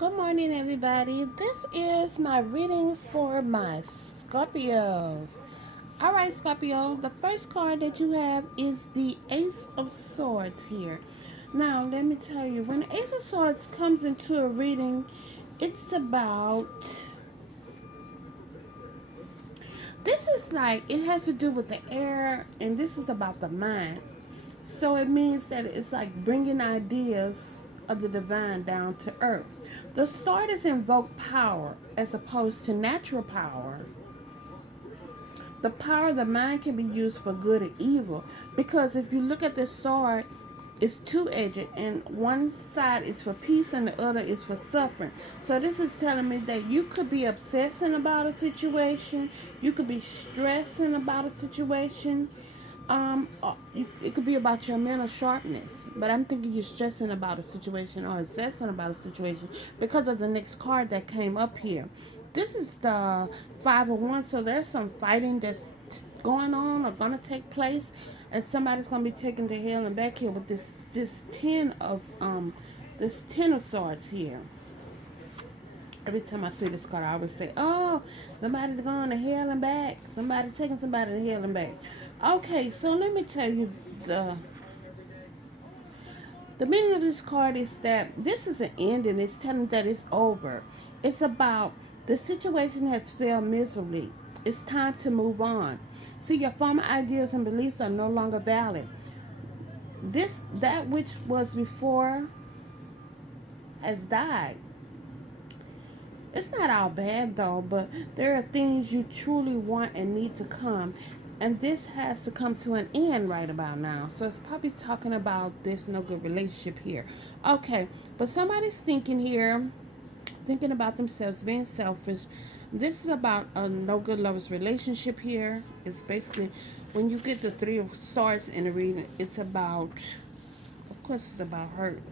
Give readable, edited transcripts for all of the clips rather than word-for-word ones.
Good morning, everybody. This is my reading for my Scorpios. All right, Scorpio, the first card that you have is the Ace of Swords here. Now, let me tell you, when the Ace of Swords comes into a reading, it's about this is like it has to do with the air, and this is about the mind. So it means that it's like bringing ideas of the divine down to earth. The start is invoked power as opposed to natural power. The power of the mind can be used for good or evil, because if you look at the sword, it's two-edged, and one side is for peace and the other is for suffering. So this is telling me that you could be obsessing about a situation, you could be stressing about a situation. It could be about your mental sharpness, but I'm thinking you're stressing about a situation or obsessing about a situation because of the next card that came up here. This is the Five of Wands, so there's some fighting that's going on or going to take place, and somebody's going to be taken to hell and back here with this ten of swords here. Every time I see this card, I always say, "Oh, somebody's going to hell and back. Somebody taking somebody to hell and back." Okay, so let me tell you the meaning of this card is that this is an ending. It's telling that it's over. It's about the situation has failed miserably. It's time to move on. See, your former ideas and beliefs are no longer valid. That which was before has died. It's not all bad though, but there are things you truly want and need to come. And this has to come to an end right about now. So it's probably talking about this no good relationship here. Okay, but somebody's thinking here, thinking about themselves, being selfish. This is about a no good lovers relationship here. It's basically when you get the Three of Swords in the reading, it's about, of course, it's about hurt,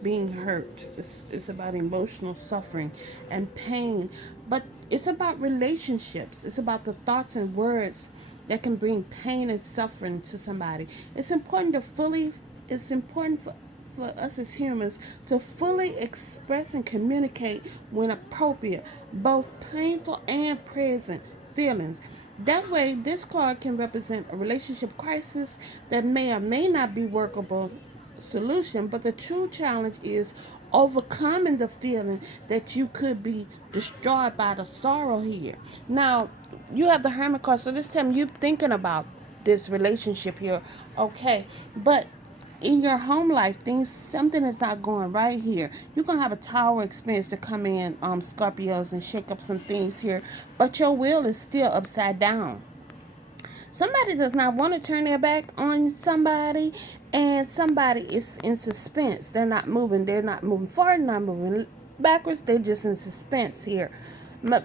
being hurt. It's about emotional suffering and pain. But it's about relationships. It's about the thoughts and words that can bring pain and suffering to somebody. It's important to fully, it's important for us as humans to fully express and communicate when appropriate, both painful and present feelings. That way, this card can represent a relationship crisis that may or may not be workable solution, but the true challenge is overcoming the feeling that you could be destroyed by the sorrow here. Now, you have the Hermit card, so this time you're thinking about this relationship here, okay? But in your home life, something is not going right here. You're gonna have a tower experience to come in, Scorpios, and shake up some things here, but your will is still upside down. Somebody does not want to turn their back on somebody, and somebody is in suspense. They're not moving. They're not moving forward, not moving backwards. They're just in suspense here.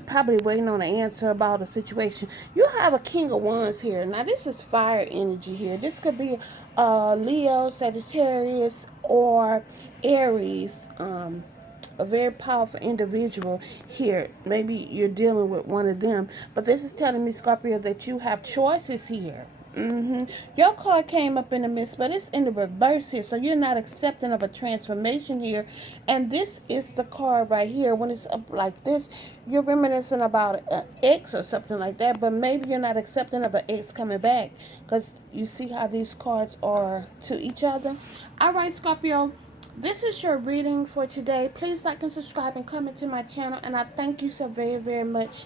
Probably waiting on an answer about a situation. You have a King of Wands here. Now, this is fire energy here. This could be Leo, Sagittarius, or Aries. A very powerful individual here. Maybe you're dealing with one of them, but this is telling me, Scorpio, that you have choices here. Your card came up in the midst, but it's in the reverse here, so you're not accepting of a transformation here. And this is the card right here. When it's up like this, you're reminiscing about an ex or something like that, but maybe you're not accepting of an ex coming back, because you see how these cards are to each other. All right, Scorpio, this is your reading for today. Please like and subscribe and comment to my channel, and I thank you so very, very much.